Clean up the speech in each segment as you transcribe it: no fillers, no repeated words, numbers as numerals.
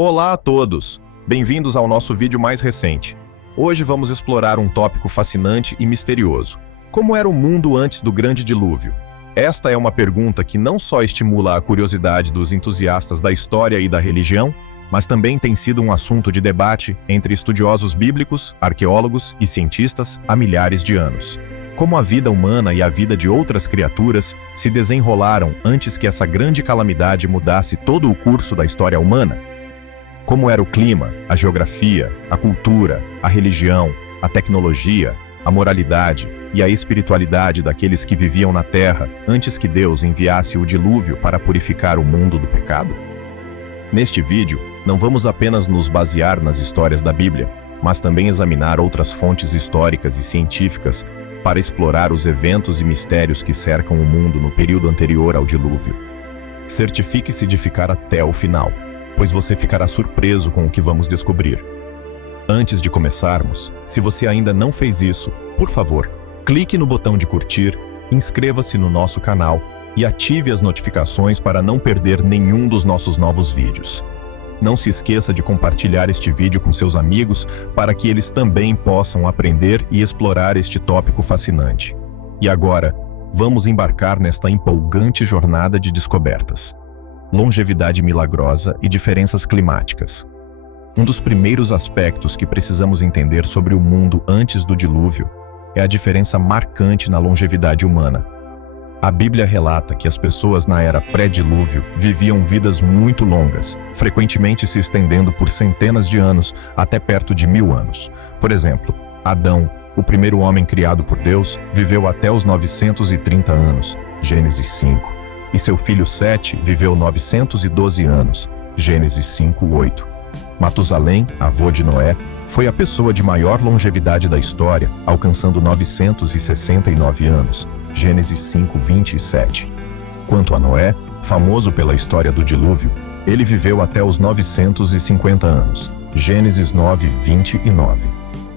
Olá a todos! Bem-vindos ao nosso vídeo mais recente. Hoje vamos explorar um tópico fascinante e misterioso. Como era o mundo antes do grande dilúvio? Esta é uma pergunta que não só estimula a curiosidade dos entusiastas da história e da religião, mas também tem sido um assunto de debate entre estudiosos bíblicos, arqueólogos e cientistas há milhares de anos. Como a vida humana e a vida de outras criaturas se desenrolaram antes que essa grande calamidade mudasse todo o curso da história humana? Como era o clima, a geografia, a cultura, a religião, a tecnologia, a moralidade e a espiritualidade daqueles que viviam na Terra antes que Deus enviasse o dilúvio para purificar o mundo do pecado? Neste vídeo, não vamos apenas nos basear nas histórias da Bíblia, mas também examinar outras fontes históricas e científicas para explorar os eventos e mistérios que cercam o mundo no período anterior ao dilúvio. Certifique-se de ficar até o final, pois você ficará surpreso com o que vamos descobrir. Antes de começarmos, se você ainda não fez isso, por favor, clique no botão de curtir, inscreva-se no nosso canal e ative as notificações para não perder nenhum dos nossos novos vídeos. Não se esqueça de compartilhar este vídeo com seus amigos para que eles também possam aprender e explorar este tópico fascinante. E agora, vamos embarcar nesta empolgante jornada de descobertas. Longevidade milagrosa e diferenças climáticas. Um dos primeiros aspectos que precisamos entender sobre o mundo antes do dilúvio é a diferença marcante na longevidade humana. A Bíblia relata que as pessoas na era pré-dilúvio viviam vidas muito longas, frequentemente se estendendo por centenas de anos até perto de 1000 anos. Por exemplo, Adão, o primeiro homem criado por Deus, viveu até os 930 anos, Gênesis 5, e seu filho Sete viveu 912 anos, Gênesis 5:8. Matusalém, avô de Noé, foi a pessoa de maior longevidade da história, alcançando 969 anos, Gênesis 5:27. Quanto a Noé, famoso pela história do dilúvio, ele viveu até os 950 anos, Gênesis 9:29.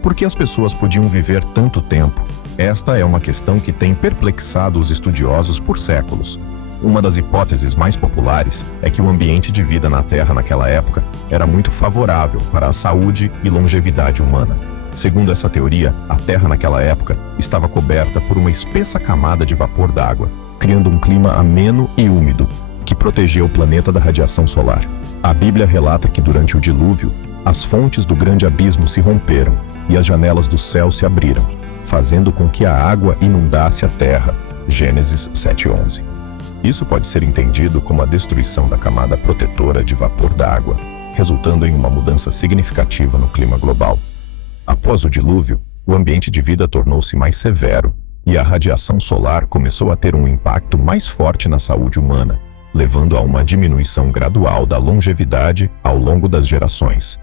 Por que as pessoas podiam viver tanto tempo? Esta é uma questão que tem perplexado os estudiosos por séculos. Uma das hipóteses mais populares é que o ambiente de vida na Terra naquela época era muito favorável para a saúde e longevidade humana. Segundo essa teoria, a Terra naquela época estava coberta por uma espessa camada de vapor d'água, criando um clima ameno e úmido, que protegia o planeta da radiação solar. A Bíblia relata que durante o dilúvio, as fontes do grande abismo se romperam e as janelas do céu se abriram, fazendo com que a água inundasse a Terra. Gênesis 7:11. Isso pode ser entendido como a destruição da camada protetora de vapor d'água, resultando em uma mudança significativa no clima global. Após o dilúvio, o ambiente de vida tornou-se mais severo e a radiação solar começou a ter um impacto mais forte na saúde humana, levando a uma diminuição gradual da longevidade ao longo das gerações.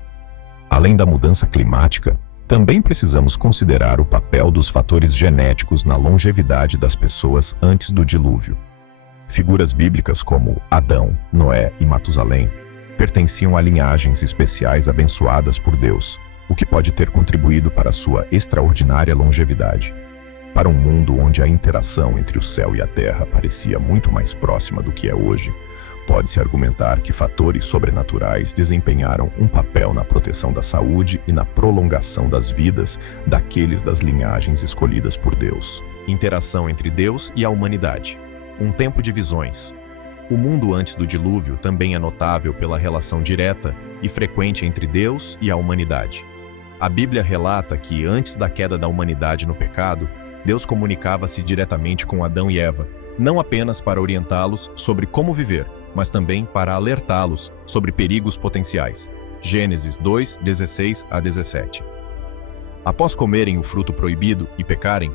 Além da mudança climática, também precisamos considerar o papel dos fatores genéticos na longevidade das pessoas antes do dilúvio. Figuras bíblicas como Adão, Noé e Matusalém pertenciam a linhagens especiais abençoadas por Deus, o que pode ter contribuído para sua extraordinária longevidade. Para um mundo onde a interação entre o céu e a terra parecia muito mais próxima do que é hoje, pode-se argumentar que fatores sobrenaturais desempenharam um papel na proteção da saúde e na prolongação das vidas daqueles das linhagens escolhidas por Deus. Interação entre Deus e a humanidade. Um tempo de visões. O mundo antes do dilúvio também é notável pela relação direta e frequente entre Deus e a humanidade. A Bíblia relata que, antes da queda da humanidade no pecado, Deus comunicava-se diretamente com Adão e Eva, não apenas para orientá-los sobre como viver, mas também para alertá-los sobre perigos potenciais. Gênesis 2:16-17. Após comerem o fruto proibido e pecarem,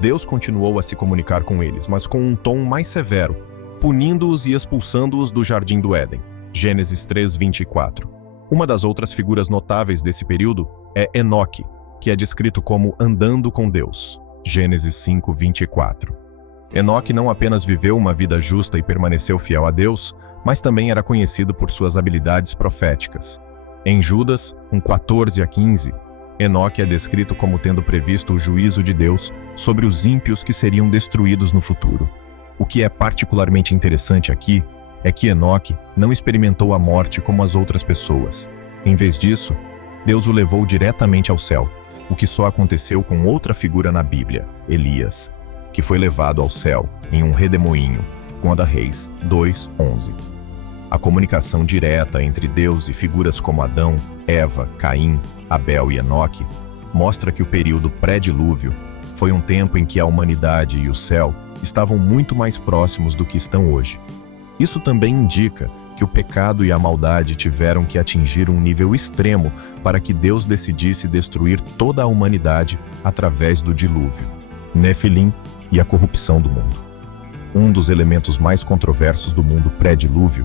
Deus continuou a se comunicar com eles, mas com um tom mais severo, punindo-os e expulsando-os do Jardim do Éden. Gênesis 3:24. Uma das outras figuras notáveis desse período é Enoque, que é descrito como andando com Deus. Gênesis 5:24. Enoque não apenas viveu uma vida justa e permaneceu fiel a Deus, mas também era conhecido por suas habilidades proféticas. Em Judas 1:14-15, Enoque é descrito como tendo previsto o juízo de Deus sobre os ímpios que seriam destruídos no futuro. O que é particularmente interessante aqui é que Enoque não experimentou a morte como as outras pessoas. Em vez disso, Deus o levou diretamente ao céu, o que só aconteceu com outra figura na Bíblia, Elias, que foi levado ao céu em um redemoinho, segundo Reis 2:11. A comunicação direta entre Deus e figuras como Adão, Eva, Caim, Abel e Enoque mostra que o período pré-dilúvio foi um tempo em que a humanidade e o céu estavam muito mais próximos do que estão hoje. Isso também indica que o pecado e a maldade tiveram que atingir um nível extremo para que Deus decidisse destruir toda a humanidade através do dilúvio, Nefilim e a corrupção do mundo. Um dos elementos mais controversos do mundo pré-dilúvio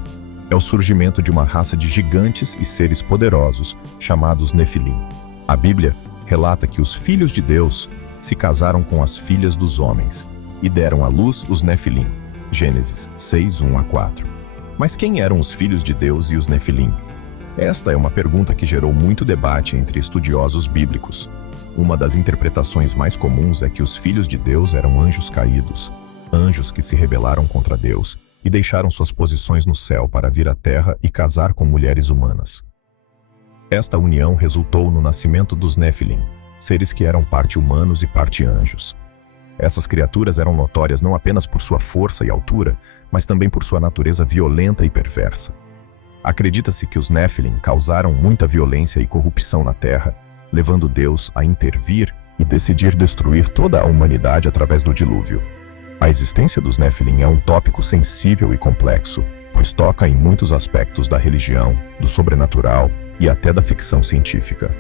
é o surgimento de uma raça de gigantes e seres poderosos chamados Nefilim. A Bíblia relata que os filhos de Deus se casaram com as filhas dos homens e deram à luz os Nefilim. Gênesis 6:1-4. Mas quem eram os filhos de Deus e os Nefilim? Esta é uma pergunta que gerou muito debate entre estudiosos bíblicos. Uma das interpretações mais comuns é que os filhos de Deus eram anjos caídos, anjos que se rebelaram contra Deus e deixaram suas posições no céu para vir à terra e casar com mulheres humanas. Esta união resultou no nascimento dos Nefilim, seres que eram parte humanos e parte anjos. Essas criaturas eram notórias não apenas por sua força e altura, mas também por sua natureza violenta e perversa. Acredita-se que os Nefilim causaram muita violência e corrupção na terra, levando Deus a intervir e decidir destruir toda a humanidade através do dilúvio. A existência dos Nefilim é um tópico sensível e complexo, pois toca em muitos aspectos da religião, do sobrenatural e até da ficção científica.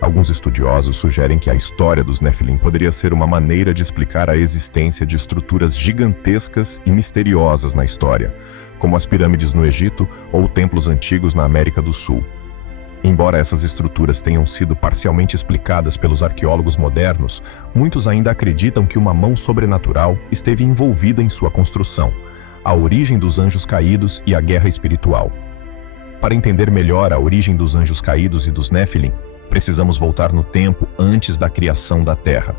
Alguns estudiosos sugerem que a história dos Nefilim poderia ser uma maneira de explicar a existência de estruturas gigantescas e misteriosas na história, como as pirâmides no Egito ou templos antigos na América do Sul. Embora essas estruturas tenham sido parcialmente explicadas pelos arqueólogos modernos, muitos ainda acreditam que uma mão sobrenatural esteve envolvida em sua construção, a origem dos anjos caídos e a guerra espiritual. Para entender melhor a origem dos anjos caídos e dos Nefilim, precisamos voltar no tempo antes da criação da Terra.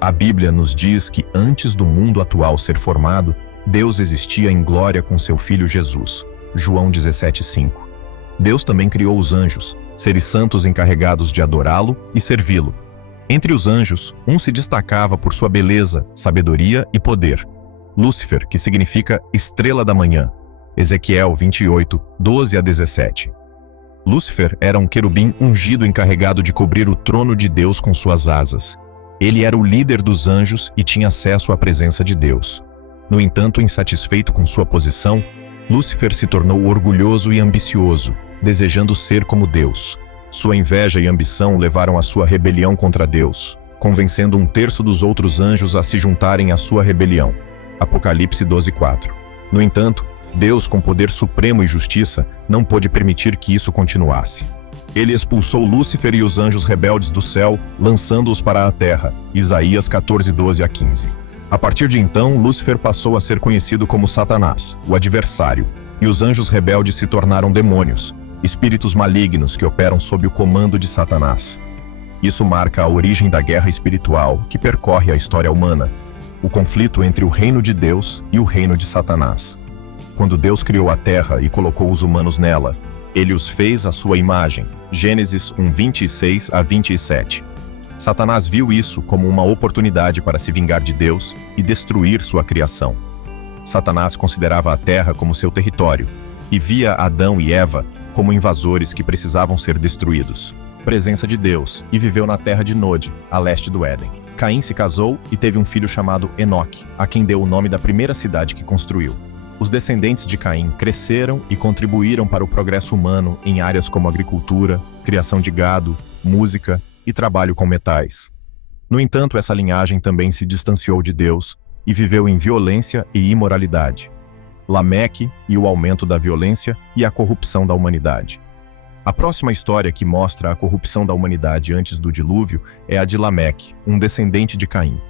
A Bíblia nos diz que antes do mundo atual ser formado, Deus existia em glória com seu Filho Jesus. João 17:5. Deus também criou os anjos, seres santos encarregados de adorá-lo e servi-lo. Entre os anjos, um se destacava por sua beleza, sabedoria e poder. Lúcifer, que significa estrela da manhã. Ezequiel 28:12-17. Lúcifer era um querubim ungido encarregado de cobrir o trono de Deus com suas asas. Ele era o líder dos anjos e tinha acesso à presença de Deus. No entanto, insatisfeito com sua posição, Lúcifer se tornou orgulhoso e ambicioso, desejando ser como Deus. Sua inveja e ambição levaram à sua rebelião contra Deus, convencendo um terço dos outros anjos a se juntarem à sua rebelião. Apocalipse 12:4. No entanto, Deus, com poder supremo e justiça, não pôde permitir que isso continuasse. Ele expulsou Lúcifer e os anjos rebeldes do céu, lançando-os para a terra. Isaías 14:12-15. A partir de então, Lúcifer passou a ser conhecido como Satanás, o adversário, e os anjos rebeldes se tornaram demônios, espíritos malignos que operam sob o comando de Satanás. Isso marca a origem da guerra espiritual que percorre a história humana, o conflito entre o reino de Deus e o reino de Satanás. Quando Deus criou a terra e colocou os humanos nela, ele os fez à sua imagem. Gênesis 1:26-27. Satanás viu isso como uma oportunidade para se vingar de Deus e destruir sua criação. Satanás considerava a terra como seu território e via Adão e Eva como invasores que precisavam ser destruídos. Presença de Deus, e viveu na terra de Nod, a leste do Éden. Caim se casou e teve um filho chamado Enoque, a quem deu o nome da primeira cidade que construiu. Os descendentes de Caim cresceram e contribuíram para o progresso humano em áreas como agricultura, criação de gado, música e trabalho com metais. No entanto, essa linhagem também se distanciou de Deus e viveu em violência e imoralidade. Lameque e o aumento da violência e a corrupção da humanidade. A próxima história que mostra a corrupção da humanidade antes do dilúvio é a de Lameque, um descendente de Caim.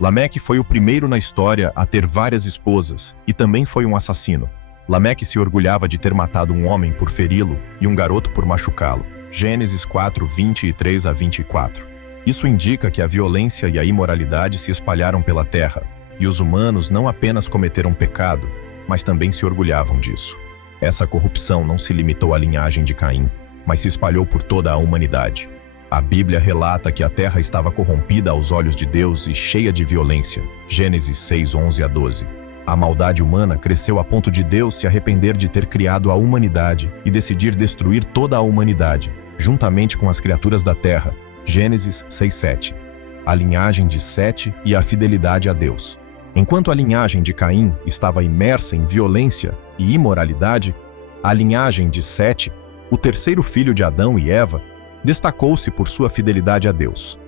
Lameque foi o primeiro na história a ter várias esposas e também foi um assassino. Lameque se orgulhava de ter matado um homem por feri-lo e um garoto por machucá-lo. Gênesis 4:23-24. Isso indica que a violência e a imoralidade se espalharam pela terra, e os humanos não apenas cometeram pecado, mas também se orgulhavam disso. Essa corrupção não se limitou à linhagem de Caim, mas se espalhou por toda a humanidade. A Bíblia relata que a terra estava corrompida aos olhos de Deus e cheia de violência. Gênesis 6, 11 a 12. A maldade humana cresceu a ponto de Deus se arrepender de ter criado a humanidade e decidir destruir toda a humanidade, juntamente com as criaturas da terra. Gênesis 6, 7. A linhagem de Sete e a fidelidade a Deus. Enquanto a linhagem de Caim estava imersa em violência e imoralidade, a linhagem de Sete, o terceiro filho de Adão e Eva, destacou-se por sua fidelidade a Deus.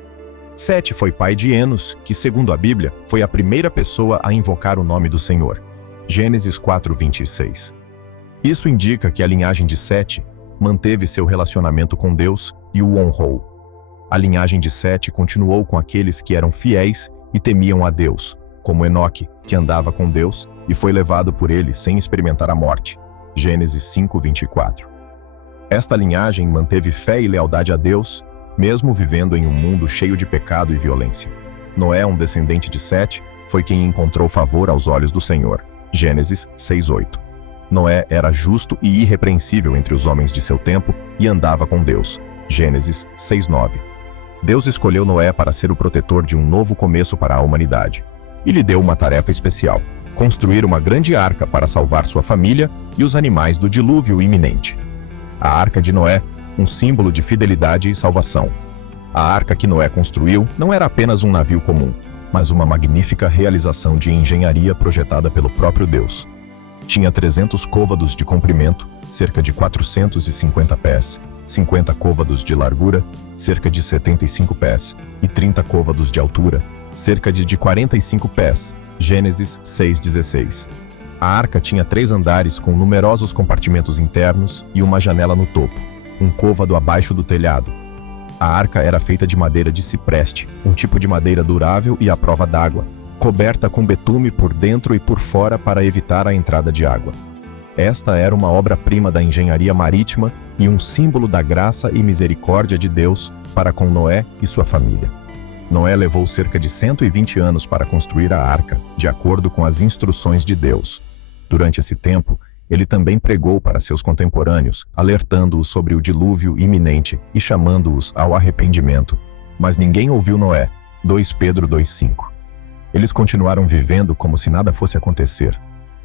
Sete foi pai de Enos, que, segundo a Bíblia, foi a primeira pessoa a invocar o nome do Senhor. Gênesis 4, 26. Isso indica que a linhagem de Sete manteve seu relacionamento com Deus e o honrou. A linhagem de Sete continuou com aqueles que eram fiéis e temiam a Deus, como Enoque, que andava com Deus e foi levado por ele sem experimentar a morte. Gênesis 5, 24. Esta linhagem manteve fé e lealdade a Deus, mesmo vivendo em um mundo cheio de pecado e violência. Noé, um descendente de Sete, foi quem encontrou favor aos olhos do Senhor. Gênesis 6, 8. Noé era justo e irrepreensível entre os homens de seu tempo e andava com Deus. Gênesis 6, 9. Deus escolheu Noé para ser o protetor de um novo começo para a humanidade. E lhe deu uma tarefa especial: construir uma grande arca para salvar sua família e os animais do dilúvio iminente. A Arca de Noé, um símbolo de fidelidade e salvação. A arca que Noé construiu não era apenas um navio comum, mas uma magnífica realização de engenharia projetada pelo próprio Deus. Tinha 300 côvados de comprimento, cerca de 450 pés, 50 côvados de largura, cerca de 75 pés, e 30 côvados de altura, cerca de 45 pés. Gênesis 6,16. A arca tinha 3 andares com numerosos compartimentos internos e uma janela no topo, um côvado abaixo do telhado. A arca era feita de madeira de cipreste, um tipo de madeira durável e à prova d'água, coberta com betume por dentro e por fora para evitar a entrada de água. Esta era uma obra-prima da engenharia marítima e um símbolo da graça e misericórdia de Deus para com Noé e sua família. Noé levou cerca de 120 anos para construir a arca, de acordo com as instruções de Deus. Durante esse tempo, ele também pregou para seus contemporâneos, alertando-os sobre o dilúvio iminente e chamando-os ao arrependimento. Mas ninguém ouviu Noé. 2 Pedro 2,5. Eles continuaram vivendo como se nada fosse acontecer,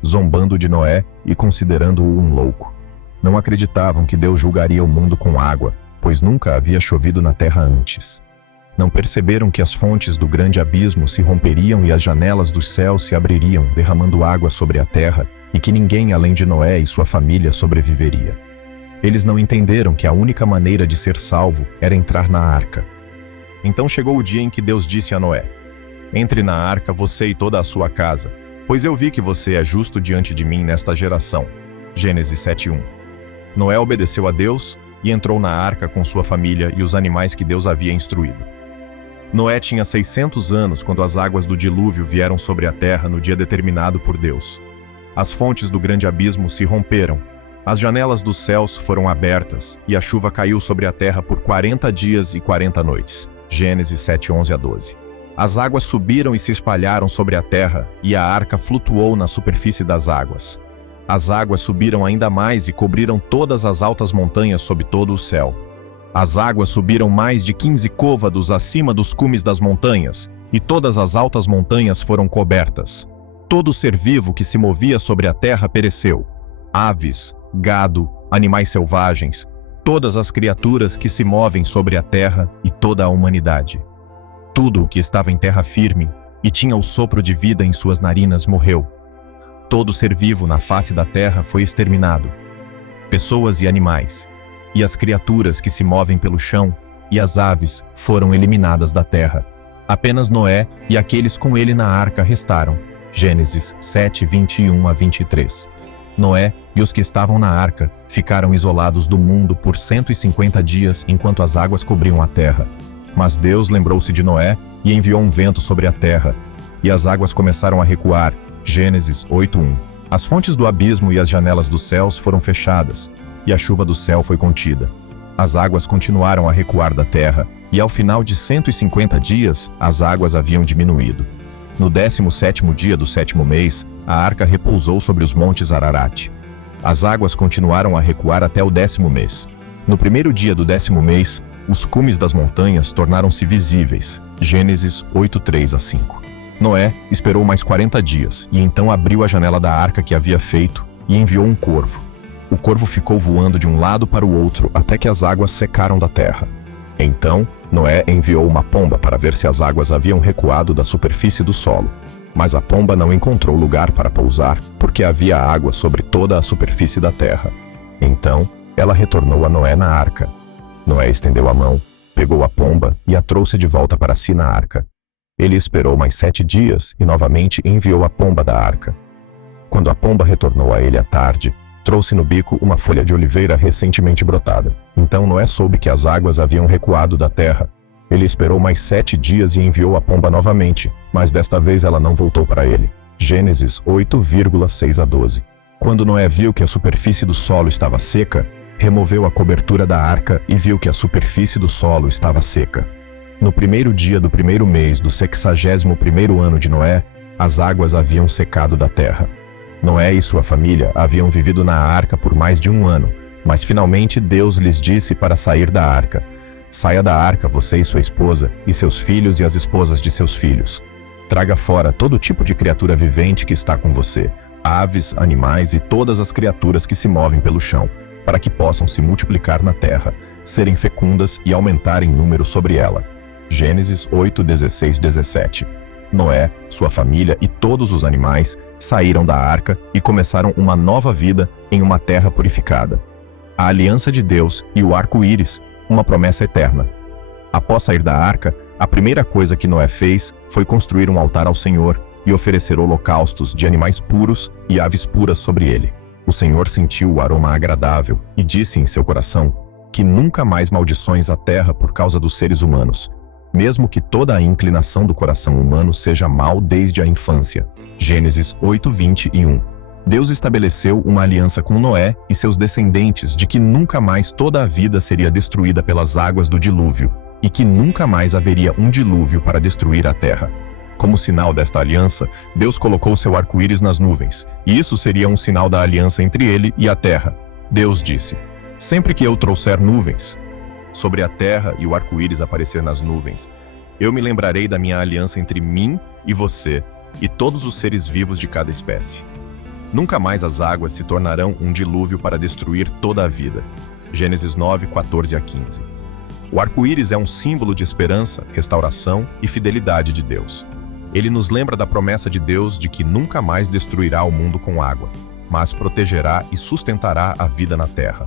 zombando de Noé e considerando-o um louco. Não acreditavam que Deus julgaria o mundo com água, pois nunca havia chovido na terra antes. Não perceberam que as fontes do grande abismo se romperiam e as janelas dos céus se abririam, derramando água sobre a terra, e que ninguém além de Noé e sua família sobreviveria. Eles não entenderam que a única maneira de ser salvo era entrar na arca. Então chegou o dia em que Deus disse a Noé: "Entre na arca você e toda a sua casa, pois eu vi que você é justo diante de mim nesta geração." Gênesis 7:1. Noé obedeceu a Deus e entrou na arca com sua família e os animais que Deus havia instruído. Noé tinha 600 anos quando as águas do dilúvio vieram sobre a terra no dia determinado por Deus. As fontes do grande abismo se romperam, as janelas dos céus foram abertas e a chuva caiu sobre a terra por 40 dias e 40 noites. Gênesis 7:11 a 12. As águas subiram e se espalharam sobre a terra e a arca flutuou na superfície das águas. As águas subiram ainda mais e cobriram todas as altas montanhas sob todo o céu. As águas subiram mais de 15 côvados acima dos cumes das montanhas, e todas as altas montanhas foram cobertas. Todo ser vivo que se movia sobre a terra pereceu. Aves, gado, animais selvagens, todas as criaturas que se movem sobre a terra e toda a humanidade. Tudo o que estava em terra firme e tinha o sopro de vida em suas narinas morreu. Todo ser vivo na face da terra foi exterminado. Pessoas e animais, e as criaturas que se movem pelo chão, e as aves foram eliminadas da terra. Apenas Noé e aqueles com ele na arca restaram. Gênesis 7, 21 a 23. Noé e os que estavam na arca ficaram isolados do mundo por 150 dias enquanto as águas cobriam a terra. Mas Deus lembrou-se de Noé e enviou um vento sobre a terra, e as águas começaram a recuar. Gênesis 8:1. As fontes do abismo e as janelas dos céus foram fechadas, e a chuva do céu foi contida. As águas continuaram a recuar da terra, e ao final de 150 dias, as águas haviam diminuído. No 17º dia do 7º mês, a arca repousou sobre os montes Ararat. As águas continuaram a recuar até o 10º mês. No primeiro dia do 10º mês, os cumes das montanhas tornaram-se visíveis. Gênesis 8:3-5. Noé esperou mais 40 dias e então abriu a janela da arca que havia feito e enviou um corvo. O corvo ficou voando de um lado para o outro até que as águas secaram da terra. Então, Noé enviou uma pomba para ver se as águas haviam recuado da superfície do solo. Mas a pomba não encontrou lugar para pousar, porque havia água sobre toda a superfície da terra. Então, ela retornou a Noé na arca. Noé estendeu a mão, pegou a pomba e a trouxe de volta para si na arca. Ele esperou mais 7 dias e novamente enviou a pomba da arca. Quando a pomba retornou a ele à tarde, trouxe no bico uma folha de oliveira recentemente brotada. Então Noé soube que as águas haviam recuado da terra. Ele esperou mais 7 dias e enviou a pomba novamente, mas desta vez ela não voltou para ele. Gênesis 8:6-12. Quando Noé viu que a superfície do solo estava seca, removeu a cobertura da arca e viu que a superfície do solo estava seca. No primeiro dia do primeiro mês do 61º ano de Noé, as águas haviam secado da terra. Noé e sua família haviam vivido na arca por mais de 1 ano, mas finalmente Deus lhes disse para sair da arca. Saia da arca, você e sua esposa, e seus filhos e as esposas de seus filhos. Traga fora todo tipo de criatura vivente que está com você, aves, animais e todas as criaturas que se movem pelo chão, para que possam se multiplicar na terra, serem fecundas e aumentar em número sobre ela. Gênesis 8:16-17. Noé, sua família e todos os animais saíram da arca e começaram uma nova vida em uma terra purificada. A aliança de Deus e o arco-íris, uma promessa eterna. Após sair da arca, a primeira coisa que Noé fez foi construir um altar ao Senhor e oferecer holocaustos de animais puros e aves puras sobre ele. O Senhor sentiu o aroma agradável e disse em seu coração que nunca mais maldições a terra por causa dos seres humanos, mesmo que toda a inclinação do coração humano seja mal desde a infância. Gênesis 8:20-1. Deus estabeleceu uma aliança com Noé e seus descendentes de que nunca mais toda a vida seria destruída pelas águas do dilúvio e que nunca mais haveria um dilúvio para destruir a terra. Como sinal desta aliança, Deus colocou seu arco-íris nas nuvens, e isso seria um sinal da aliança entre ele e a terra. Deus disse: sempre que eu trouxer nuvens sobre a terra e o arco-íris aparecer nas nuvens, eu me lembrarei da minha aliança entre mim e você e todos os seres vivos de cada espécie. Nunca mais as águas se tornarão um dilúvio para destruir toda a vida. Gênesis 9:14-15. O arco-íris é um símbolo de esperança, restauração e fidelidade de Deus. Ele nos lembra da promessa de Deus de que nunca mais destruirá o mundo com água, mas protegerá e sustentará a vida na terra.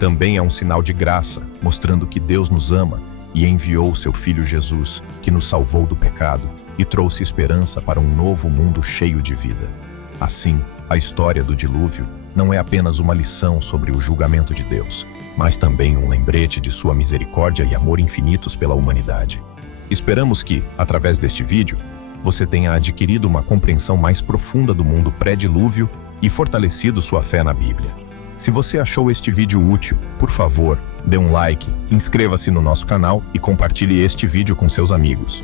Também é um sinal de graça, mostrando que Deus nos ama e enviou seu Filho Jesus, que nos salvou do pecado e trouxe esperança para um novo mundo cheio de vida. Assim, a história do dilúvio não é apenas uma lição sobre o julgamento de Deus, mas também um lembrete de sua misericórdia e amor infinitos pela humanidade. Esperamos que, através deste vídeo, você tenha adquirido uma compreensão mais profunda do mundo pré-dilúvio e fortalecido sua fé na Bíblia. Se você achou este vídeo útil, por favor, dê um like, inscreva-se no nosso canal e compartilhe este vídeo com seus amigos.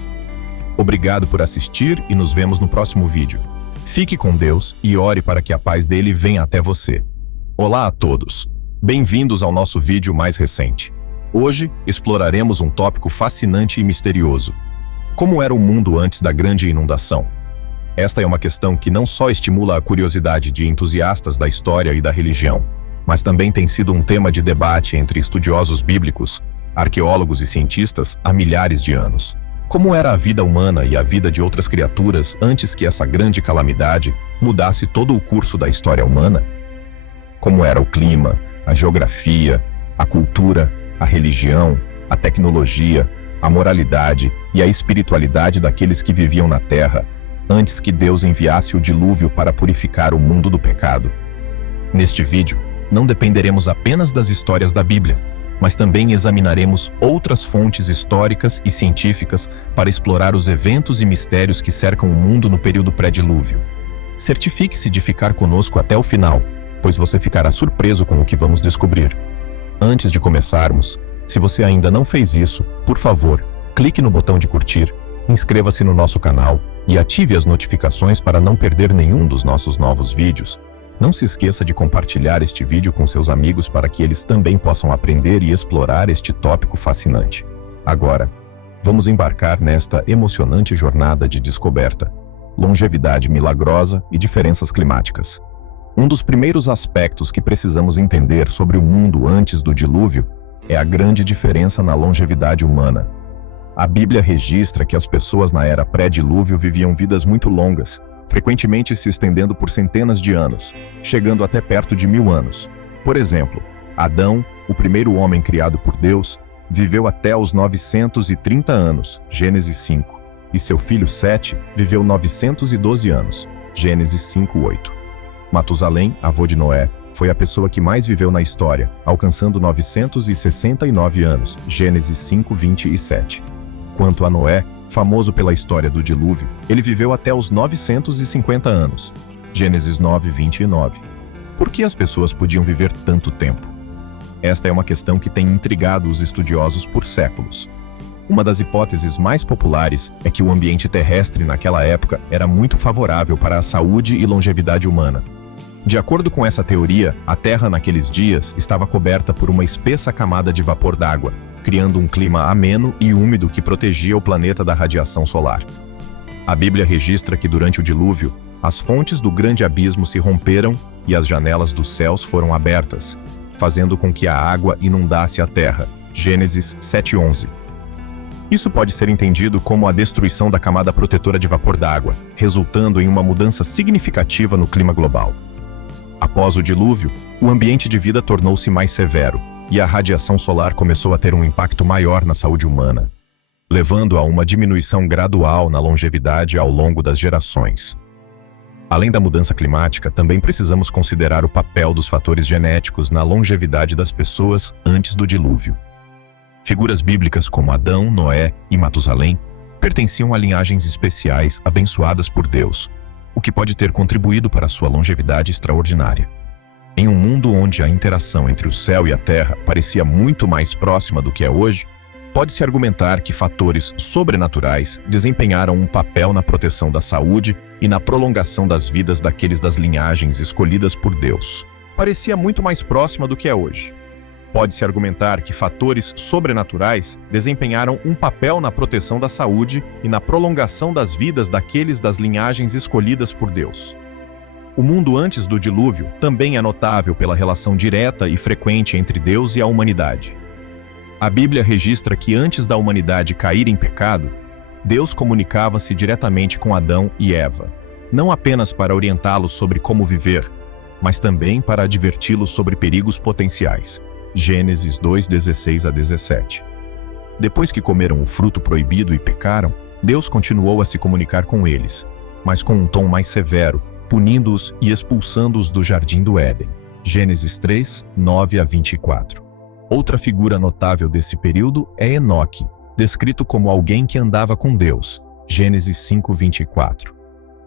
Obrigado por assistir e nos vemos no próximo vídeo. Fique com Deus e ore para que a paz dele venha até você. Olá a todos! Bem-vindos ao nosso vídeo mais recente. Hoje, exploraremos um tópico fascinante e misterioso. Como era o mundo antes da grande inundação? Esta é uma questão que não só estimula a curiosidade de entusiastas da história e da religião, mas também tem sido um tema de debate entre estudiosos bíblicos, arqueólogos e cientistas há milhares de anos. Como era a vida humana e a vida de outras criaturas antes que essa grande calamidade mudasse todo o curso da história humana? Como era o clima, a geografia, a cultura, a religião, a tecnologia, a moralidade e a espiritualidade daqueles que viviam na Terra antes que Deus enviasse o dilúvio para purificar o mundo do pecado? Neste vídeo, não dependeremos apenas das histórias da Bíblia, mas também examinaremos outras fontes históricas e científicas para explorar os eventos e mistérios que cercam o mundo no período pré-dilúvio. Certifique-se de ficar conosco até o final, pois você ficará surpreso com o que vamos descobrir. Antes de começarmos, se você ainda não fez isso, por favor, clique no botão de curtir, inscreva-se no nosso canal e ative as notificações para não perder nenhum dos nossos novos vídeos. Não se esqueça de compartilhar este vídeo com seus amigos para que eles também possam aprender e explorar este tópico fascinante. Agora, vamos embarcar nesta emocionante jornada de descoberta, longevidade milagrosa e diferenças climáticas. Um dos primeiros aspectos que precisamos entender sobre o mundo antes do dilúvio é a grande diferença na longevidade humana. A Bíblia registra que as pessoas na era pré-dilúvio viviam vidas muito longas, frequentemente se estendendo por centenas de anos, chegando até perto de 1000 anos. Por exemplo, Adão, o primeiro homem criado por Deus, viveu até os 930 anos, Gênesis 5, e seu filho Sete viveu 912 anos, Gênesis 5:8. Matusalém, avô de Noé, foi a pessoa que mais viveu na história, alcançando 969 anos, Gênesis 5:27. Quanto a Noé, famoso pela história do dilúvio, ele viveu até os 950 anos, Gênesis 9:29. Por que as pessoas podiam viver tanto tempo? Esta é uma questão que tem intrigado os estudiosos por séculos. Uma das hipóteses mais populares é que o ambiente terrestre naquela época era muito favorável para a saúde e longevidade humana. De acordo com essa teoria, a Terra naqueles dias estava coberta por uma espessa camada de vapor d'água, criando um clima ameno e úmido que protegia o planeta da radiação solar. A Bíblia registra que durante o dilúvio, as fontes do grande abismo se romperam e as janelas dos céus foram abertas, fazendo com que a água inundasse a terra. Gênesis 7:11. Isso pode ser entendido como a destruição da camada protetora de vapor d'água, resultando em uma mudança significativa no clima global. Após o dilúvio, o ambiente de vida tornou-se mais severo e a radiação solar começou a ter um impacto maior na saúde humana, levando a uma diminuição gradual na longevidade ao longo das gerações. Além da mudança climática, também precisamos considerar o papel dos fatores genéticos na longevidade das pessoas antes do dilúvio. Figuras bíblicas como Adão, Noé e Matusalém pertenciam a linhagens especiais abençoadas por Deus, o que pode ter contribuído para sua longevidade extraordinária. Em um mundo onde a interação entre o céu e a terra parecia muito mais próxima do que é hoje, pode-se argumentar que fatores sobrenaturais desempenharam um papel na proteção da saúde e na prolongação das vidas daqueles das linhagens escolhidas por Deus. Parecia muito mais próxima do que é hoje. Pode-se argumentar que fatores sobrenaturais desempenharam um papel na proteção da saúde e na prolongação das vidas daqueles das linhagens escolhidas por Deus. O mundo antes do dilúvio também é notável pela relação direta e frequente entre Deus e a humanidade. A Bíblia registra que antes da humanidade cair em pecado, Deus comunicava-se diretamente com Adão e Eva, não apenas para orientá-los sobre como viver, mas também para adverti-los sobre perigos potenciais. Gênesis 2:16-17. Depois que comeram o fruto proibido e pecaram, Deus continuou a se comunicar com eles, mas com um tom mais severo, punindo-os e expulsando-os do jardim do Éden. Gênesis 3:9-24. Outra figura notável desse período é Enoque, descrito como alguém que andava com Deus. Gênesis 5:24.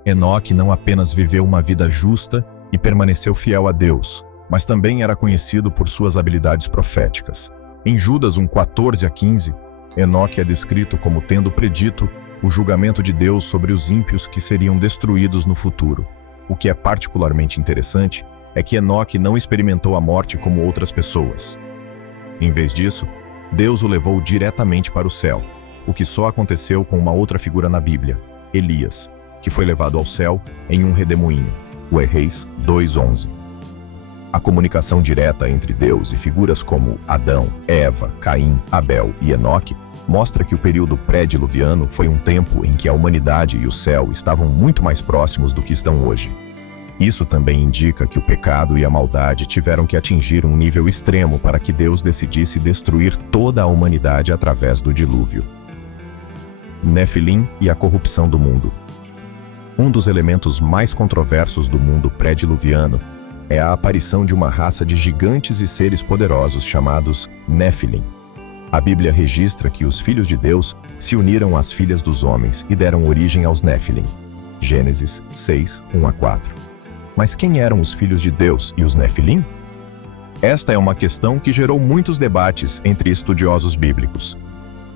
Enoque não apenas viveu uma vida justa e permaneceu fiel a Deus, mas também era conhecido por suas habilidades proféticas. Em Judas 1:14-15, Enoque é descrito como tendo predito o julgamento de Deus sobre os ímpios que seriam destruídos no futuro. O que é particularmente interessante é que Enoque não experimentou a morte como outras pessoas. Em vez disso, Deus o levou diretamente para o céu, o que só aconteceu com uma outra figura na Bíblia, Elias, que foi levado ao céu em um redemoinho. Reis 2:11. A comunicação direta entre Deus e figuras como Adão, Eva, Caim, Abel e Enoque mostra que o período pré-diluviano foi um tempo em que a humanidade e o céu estavam muito mais próximos do que estão hoje. Isso também indica que o pecado e a maldade tiveram que atingir um nível extremo para que Deus decidisse destruir toda a humanidade através do dilúvio. Nefilim e a corrupção do mundo. Um dos elementos mais controversos do mundo pré-diluviano é a aparição de uma raça de gigantes e seres poderosos chamados Nefilim. A Bíblia registra que os filhos de Deus se uniram às filhas dos homens e deram origem aos Nefilim. Gênesis 6:1-4. Mas quem eram os filhos de Deus e os Nefilim? Esta é uma questão que gerou muitos debates entre estudiosos bíblicos.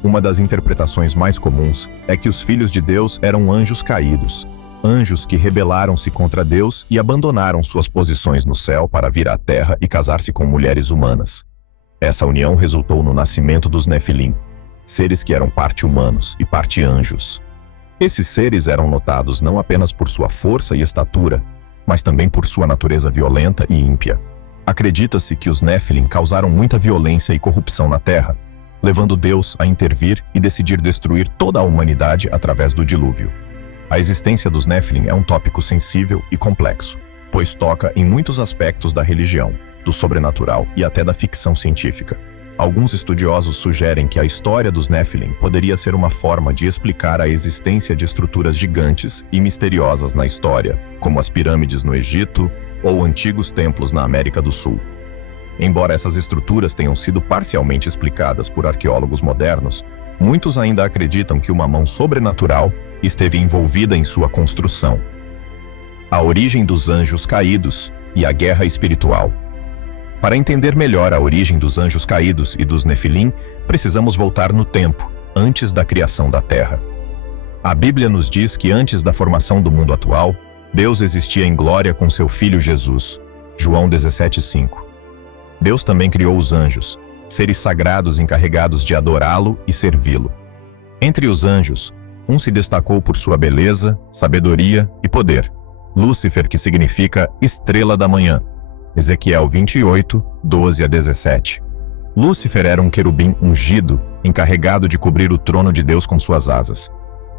Uma das interpretações mais comuns é que os filhos de Deus eram anjos caídos, Anjos que rebelaram-se contra Deus e abandonaram suas posições no céu para vir à terra e casar-se com mulheres humanas. Essa união resultou no nascimento dos Nefilim, seres que eram parte humanos e parte anjos. Esses seres eram notados não apenas por sua força e estatura, mas também por sua natureza violenta e ímpia. Acredita-se que os Nefilim causaram muita violência e corrupção na terra, levando Deus a intervir e decidir destruir toda a humanidade através do dilúvio. A existência dos Nefilim é um tópico sensível e complexo, pois toca em muitos aspectos da religião, do sobrenatural e até da ficção científica. Alguns estudiosos sugerem que a história dos Nefilim poderia ser uma forma de explicar a existência de estruturas gigantes e misteriosas na história, como as pirâmides no Egito ou antigos templos na América do Sul. Embora essas estruturas tenham sido parcialmente explicadas por arqueólogos modernos, muitos ainda acreditam que uma mão sobrenatural esteve envolvida em sua construção. A origem dos anjos caídos e a guerra espiritual. Para entender melhor a origem dos anjos caídos e dos Nefilim, precisamos voltar no tempo, antes da criação da Terra. A Bíblia nos diz que antes da formação do mundo atual, Deus existia em glória com seu Filho Jesus. João 17:5. Deus também criou os anjos, seres sagrados encarregados de adorá-lo e servi-lo. Entre os anjos, um se destacou por sua beleza, sabedoria e poder. Lúcifer, que significa estrela da manhã. Ezequiel 28, 12 a 17. Lúcifer era um querubim ungido, encarregado de cobrir o trono de Deus com suas asas.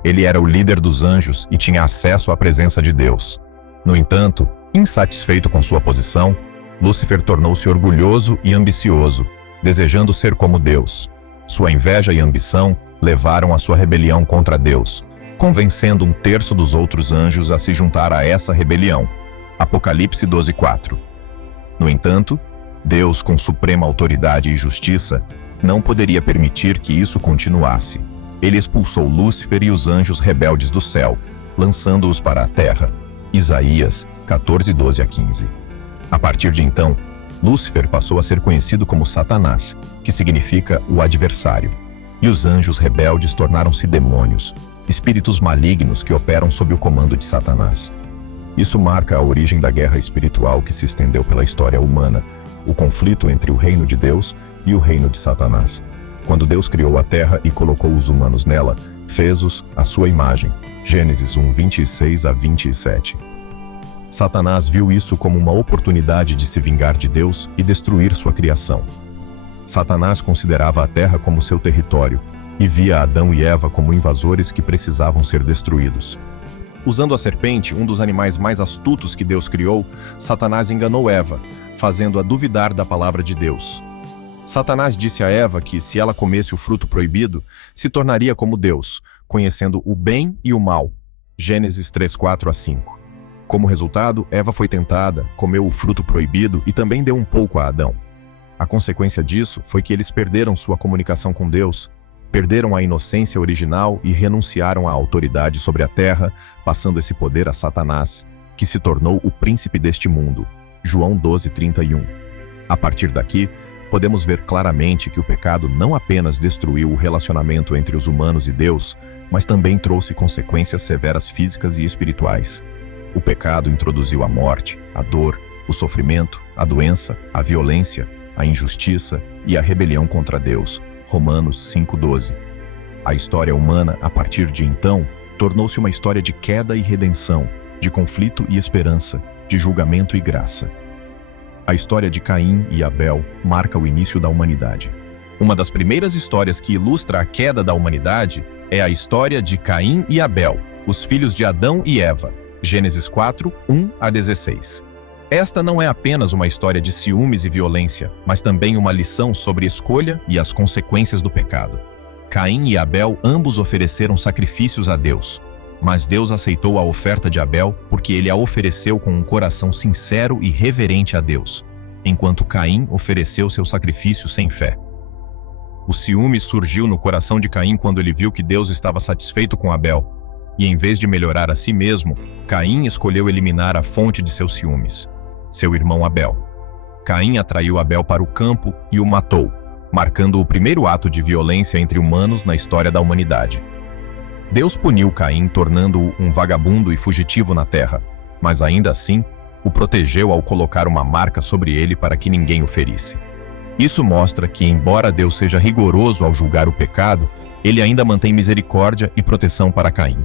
Ele era o líder dos anjos e tinha acesso à presença de Deus. No entanto, insatisfeito com sua posição, Lúcifer tornou-se orgulhoso e ambicioso, desejando ser como Deus. Sua inveja e ambição levaram à sua rebelião contra Deus, convencendo um terço dos outros anjos a se juntar a essa rebelião. Apocalipse 12:4. No entanto, Deus, com suprema autoridade e justiça, não poderia permitir que isso continuasse. Ele expulsou Lúcifer e os anjos rebeldes do céu, lançando-os para a terra. Isaías 14, 12 a 15. A partir de então, Lúcifer passou a ser conhecido como Satanás, que significa o adversário. E os anjos rebeldes tornaram-se demônios, espíritos malignos que operam sob o comando de Satanás. Isso marca a origem da guerra espiritual que se estendeu pela história humana, o conflito entre o reino de Deus e o reino de Satanás. Quando Deus criou a terra e colocou os humanos nela, fez-os à sua imagem. Gênesis 1, 26 a 27. Satanás viu isso como uma oportunidade de se vingar de Deus e destruir sua criação. Satanás considerava a terra como seu território e via Adão e Eva como invasores que precisavam ser destruídos. Usando a serpente, um dos animais mais astutos que Deus criou, Satanás enganou Eva, fazendo-a duvidar da palavra de Deus. Satanás disse a Eva que, se ela comesse o fruto proibido, se tornaria como Deus, conhecendo o bem e o mal. Gênesis 3, 4 a 5. Como resultado, Eva foi tentada, comeu o fruto proibido e também deu um pouco a Adão. A consequência disso foi que eles perderam sua comunicação com Deus, perderam a inocência original e renunciaram à autoridade sobre a terra, passando esse poder a Satanás, que se tornou o príncipe deste mundo. João 12, 31. A partir daqui, podemos ver claramente que o pecado não apenas destruiu o relacionamento entre os humanos e Deus, mas também trouxe consequências severas físicas e espirituais. O pecado introduziu a morte, a dor, o sofrimento, a doença, a violência, a injustiça e a rebelião contra Deus. Romanos 5:12. A história humana, a partir de então, tornou-se uma história de queda e redenção, de conflito e esperança, de julgamento e graça. A história de Caim e Abel marca o início da humanidade. Uma das primeiras histórias que ilustra a queda da humanidade é a história de Caim e Abel, os filhos de Adão e Eva. Gênesis 4, 1 a 16. Esta não é apenas uma história de ciúmes e violência, mas também uma lição sobre escolha e as consequências do pecado. Caim e Abel ambos ofereceram sacrifícios a Deus, mas Deus aceitou a oferta de Abel porque ele a ofereceu com um coração sincero e reverente a Deus, enquanto Caim ofereceu seu sacrifício sem fé. O ciúme surgiu no coração de Caim quando ele viu que Deus estava satisfeito com Abel, e em vez de melhorar a si mesmo, Caim escolheu eliminar a fonte de seus ciúmes, seu irmão Abel. Caim atraiu Abel para o campo e o matou, marcando o primeiro ato de violência entre humanos na história da humanidade. Deus puniu Caim, tornando-o um vagabundo e fugitivo na terra, mas ainda assim, o protegeu ao colocar uma marca sobre ele para que ninguém o ferisse. Isso mostra que, embora Deus seja rigoroso ao julgar o pecado, ele ainda mantém misericórdia e proteção para Caim.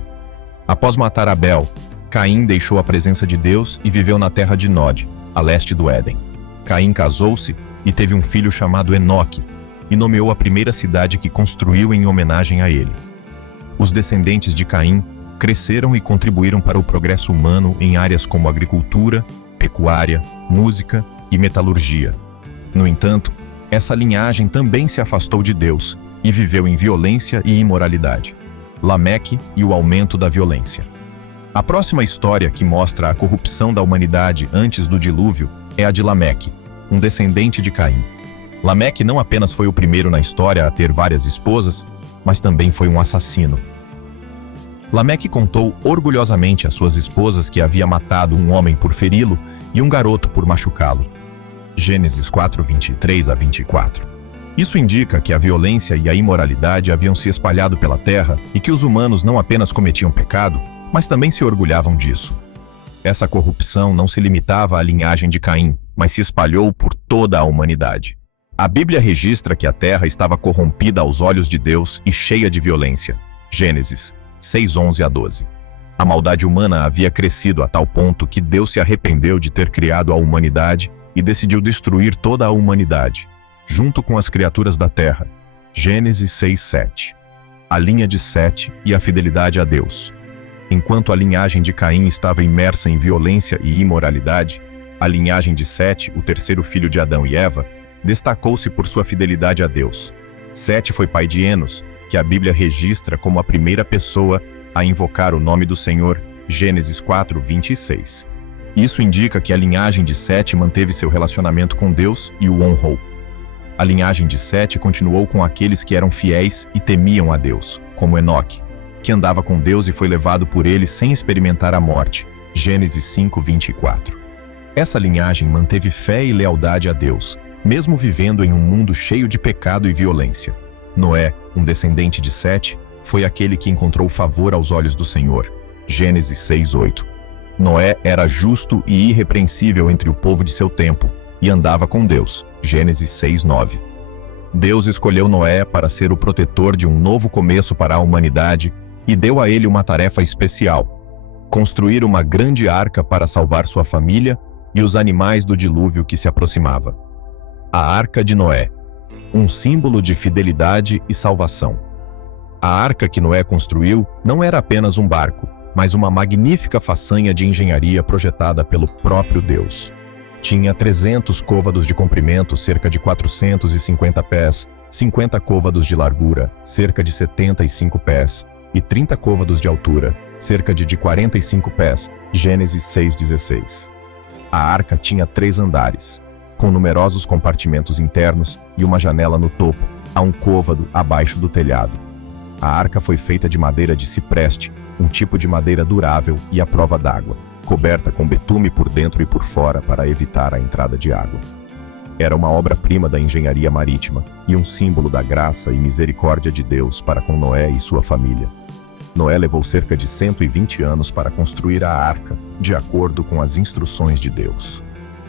Após matar Abel, Caim deixou a presença de Deus e viveu na terra de Nod, a leste do Éden. Caim casou-se e teve um filho chamado Enoque, e nomeou a primeira cidade que construiu em homenagem a ele. Os descendentes de Caim cresceram e contribuíram para o progresso humano em áreas como agricultura, pecuária, música e metalurgia. No entanto, essa linhagem também se afastou de Deus e viveu em violência e imoralidade. Lameque e o aumento da violência. A próxima história que mostra a corrupção da humanidade antes do dilúvio é a de Lameque, um descendente de Caim. Lameque não apenas foi o primeiro na história a ter várias esposas, mas também foi um assassino. Lameque contou orgulhosamente às suas esposas que havia matado um homem por feri-lo e um garoto por machucá-lo. Gênesis 4:23-24. Isso indica que a violência e a imoralidade haviam se espalhado pela terra e que os humanos não apenas cometiam pecado, mas também se orgulhavam disso. Essa corrupção não se limitava à linhagem de Caim, mas se espalhou por toda a humanidade. A Bíblia registra que a terra estava corrompida aos olhos de Deus e cheia de violência. Gênesis 6:11-12. A maldade humana havia crescido a tal ponto que Deus se arrependeu de ter criado a humanidade e decidiu destruir toda a humanidade, junto com as criaturas da terra. Gênesis 6:7. A linha de Sete e a fidelidade a Deus. Enquanto a linhagem de Caim estava imersa em violência e imoralidade, a linhagem de Sete, o terceiro filho de Adão e Eva, destacou-se por sua fidelidade a Deus. Sete foi pai de Enos, que a Bíblia registra como a primeira pessoa a invocar o nome do Senhor, Gênesis 4:26. Isso indica que a linhagem de Sete manteve seu relacionamento com Deus e o honrou. A linhagem de Sete continuou com aqueles que eram fiéis e temiam a Deus, como Enoque, que andava com Deus e foi levado por ele sem experimentar a morte, Gênesis 5:24. Essa linhagem manteve fé e lealdade a Deus, mesmo vivendo em um mundo cheio de pecado e violência. Noé, um descendente de Sete, foi aquele que encontrou favor aos olhos do Senhor. Gênesis 6:8. Noé era justo e irrepreensível entre o povo de seu tempo e andava com Deus. Gênesis 6:9. Deus escolheu Noé para ser o protetor de um novo começo para a humanidade e deu a ele uma tarefa especial: construir uma grande arca para salvar sua família e os animais do dilúvio que se aproximava. A Arca de Noé, um símbolo de fidelidade e salvação. A arca que Noé construiu não era apenas um barco, mas uma magnífica façanha de engenharia projetada pelo próprio Deus. Tinha 300 côvados de comprimento, cerca de 450 pés, 50 côvados de largura, cerca de 75 pés, e 30 côvados de altura, cerca de 45 pés, Gênesis 6:16. A arca tinha 3 andares, com numerosos compartimentos internos e uma janela no topo, a um côvado abaixo do telhado. A arca foi feita de madeira de cipreste, um tipo de madeira durável e à prova d'água, coberta com betume por dentro e por fora para evitar a entrada de água. Era uma obra-prima da engenharia marítima e um símbolo da graça e misericórdia de Deus para com Noé e sua família. Noé levou cerca de 120 anos para construir a arca, de acordo com as instruções de Deus.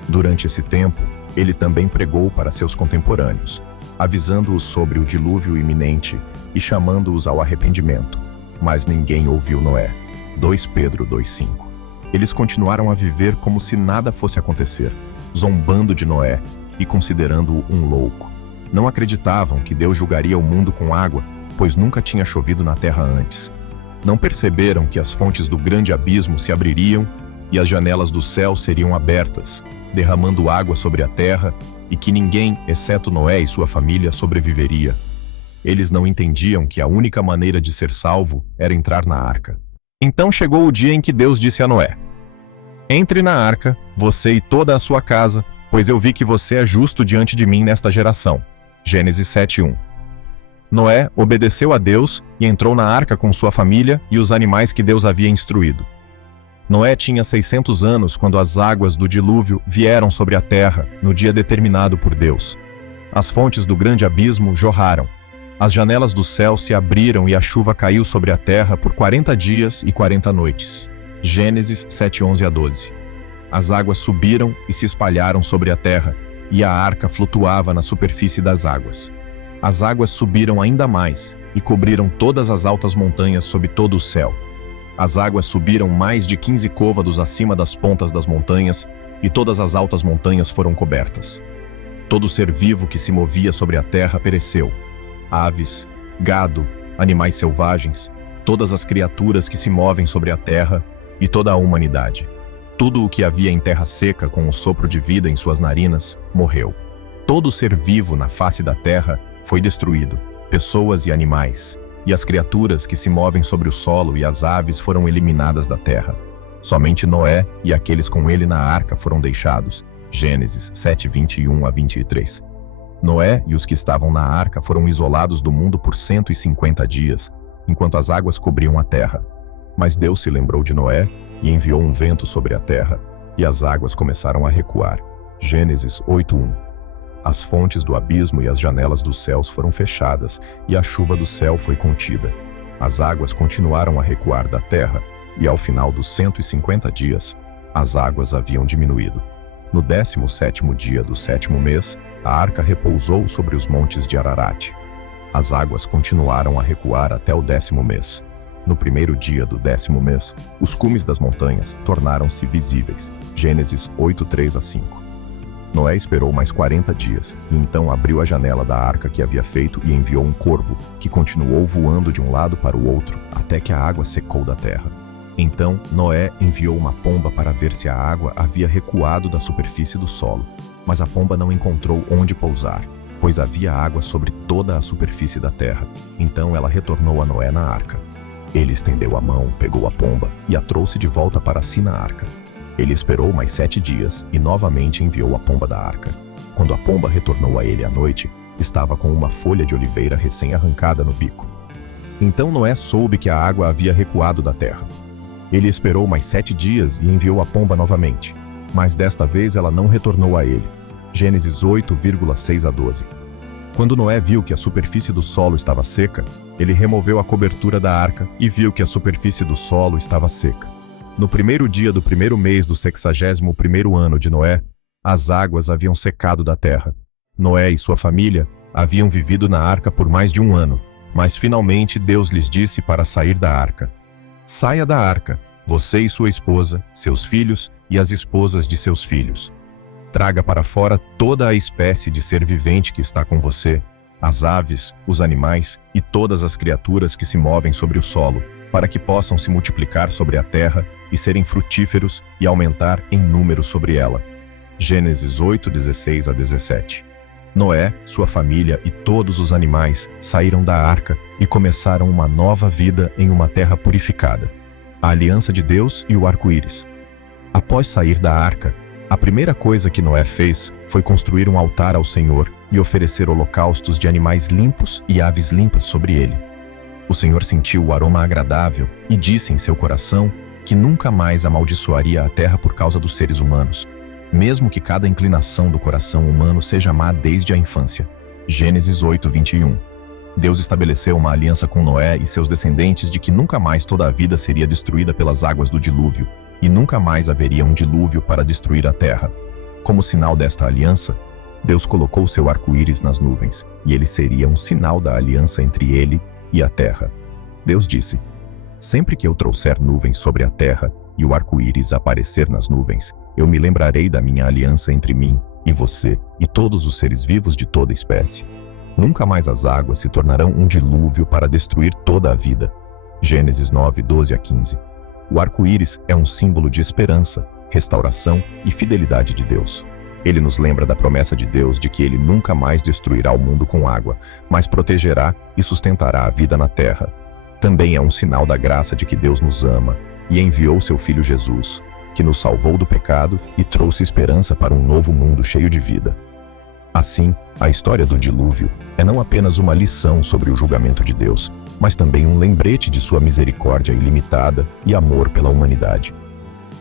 Durante esse tempo, ele também pregou para seus contemporâneos, avisando-os sobre o dilúvio iminente e chamando-os ao arrependimento. Mas ninguém ouviu Noé. 2 Pedro 2:5. Eles continuaram a viver como se nada fosse acontecer, zombando de Noé e considerando-o um louco. Não acreditavam que Deus julgaria o mundo com água, pois nunca tinha chovido na terra antes. Não perceberam que as fontes do grande abismo se abririam e as janelas do céu seriam abertas, derramando água sobre a terra, e que ninguém, exceto Noé e sua família, sobreviveria. Eles não entendiam que a única maneira de ser salvo era entrar na arca. Então chegou o dia em que Deus disse a Noé: "Entre na arca, você e toda a sua casa, pois eu vi que você é justo diante de mim nesta geração." Gênesis 7:1. Noé obedeceu a Deus e entrou na arca com sua família e os animais que Deus havia instruído. Noé tinha 600 anos quando as águas do dilúvio vieram sobre a terra no dia determinado por Deus. As fontes do grande abismo jorraram. As janelas do céu se abriram e a chuva caiu sobre a terra por 40 dias e 40 noites. Gênesis 7:11-12. As águas subiram e se espalharam sobre a terra, e a arca flutuava na superfície das águas. As águas subiram ainda mais e cobriram todas as altas montanhas sob todo o céu. As águas subiram mais de 15 côvados acima das pontas das montanhas, e todas as altas montanhas foram cobertas. Todo ser vivo que se movia sobre a terra pereceu. Aves, gado, animais selvagens, todas as criaturas que se movem sobre a terra e toda a humanidade. Tudo o que havia em terra seca com o sopro de vida em suas narinas, morreu. Todo ser vivo na face da terra foi destruído, pessoas e animais, e as criaturas que se movem sobre o solo e as aves foram eliminadas da terra. Somente Noé e aqueles com ele na arca foram deixados. Gênesis 7:21-23. Noé e os que estavam na arca foram isolados do mundo por 150 dias, enquanto as águas cobriam a terra. Mas Deus se lembrou de Noé e enviou um vento sobre a terra, e as águas começaram a recuar. Gênesis 8:1. As fontes do abismo e as janelas dos céus foram fechadas, e a chuva do céu foi contida. As águas continuaram a recuar da terra, e ao final dos 150 dias, as águas haviam diminuído. No 17º dia do 7º mês, a arca repousou sobre os montes de Ararat. As águas continuaram a recuar até o 10º mês. No primeiro dia do 10º mês, os cumes das montanhas tornaram-se visíveis. Gênesis 8:3-5. Noé esperou mais 40 dias, e então abriu a janela da arca que havia feito e enviou um corvo, que continuou voando de um lado para o outro, até que a água secou da terra. Então Noé enviou uma pomba para ver se a água havia recuado da superfície do solo. Mas a pomba não encontrou onde pousar, pois havia água sobre toda a superfície da terra. Então ela retornou a Noé na arca. Ele estendeu a mão, pegou a pomba e a trouxe de volta para si na arca. Ele esperou mais 7 dias e novamente enviou a pomba da arca. Quando a pomba retornou a ele à noite, estava com uma folha de oliveira recém-arrancada no bico. Então Noé soube que a água havia recuado da terra. Ele esperou mais 7 dias e enviou a pomba novamente, mas desta vez ela não retornou a ele. Gênesis 8:6-12. Quando Noé viu que a superfície do solo estava seca, ele removeu a cobertura da arca e viu que a superfície do solo estava seca. No primeiro dia do primeiro mês do 61º ano de Noé, as águas haviam secado da terra. Noé e sua família haviam vivido na arca por mais de 1 ano, mas finalmente Deus lhes disse para sair da arca. Saia da arca, você e sua esposa, seus filhos e as esposas de seus filhos. Traga para fora toda a espécie de ser vivente que está com você, as aves, os animais e todas as criaturas que se movem sobre o solo, para que possam se multiplicar sobre a terra e serem frutíferos e aumentar em número sobre ela. Gênesis 8:16-17. Noé, sua família e todos os animais saíram da arca e começaram uma nova vida em uma terra purificada. A aliança de Deus e o arco-íris. Após sair da arca, a primeira coisa que Noé fez foi construir um altar ao Senhor e oferecer holocaustos de animais limpos e aves limpas sobre ele. O Senhor sentiu o aroma agradável e disse em seu coração que nunca mais amaldiçoaria a terra por causa dos seres humanos, mesmo que cada inclinação do coração humano seja má desde a infância. Gênesis 8:21. Deus estabeleceu uma aliança com Noé e seus descendentes de que nunca mais toda a vida seria destruída pelas águas do dilúvio, e nunca mais haveria um dilúvio para destruir a terra. Como sinal desta aliança, Deus colocou seu arco-íris nas nuvens, e ele seria um sinal da aliança entre ele e a terra. Deus disse: sempre que eu trouxer nuvens sobre a terra e o arco-íris aparecer nas nuvens, eu me lembrarei da minha aliança entre mim e você e todos os seres vivos de toda espécie. Nunca mais as águas se tornarão um dilúvio para destruir toda a vida. Gênesis 9:12-15. O arco-íris é um símbolo de esperança, restauração e fidelidade de Deus. Ele nos lembra da promessa de Deus de que ele nunca mais destruirá o mundo com água, mas protegerá e sustentará a vida na terra. Também é um sinal da graça de que Deus nos ama e enviou seu Filho Jesus, que nos salvou do pecado e trouxe esperança para um novo mundo cheio de vida. Assim, a história do dilúvio é não apenas uma lição sobre o julgamento de Deus, mas também um lembrete de sua misericórdia ilimitada e amor pela humanidade.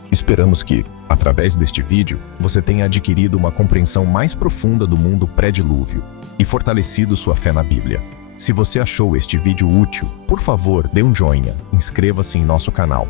Esperamos que, através deste vídeo, você tenha adquirido uma compreensão mais profunda do mundo pré-dilúvio e fortalecido sua fé na Bíblia. Se você achou este vídeo útil, por favor, dê um joinha, inscreva-se em nosso canal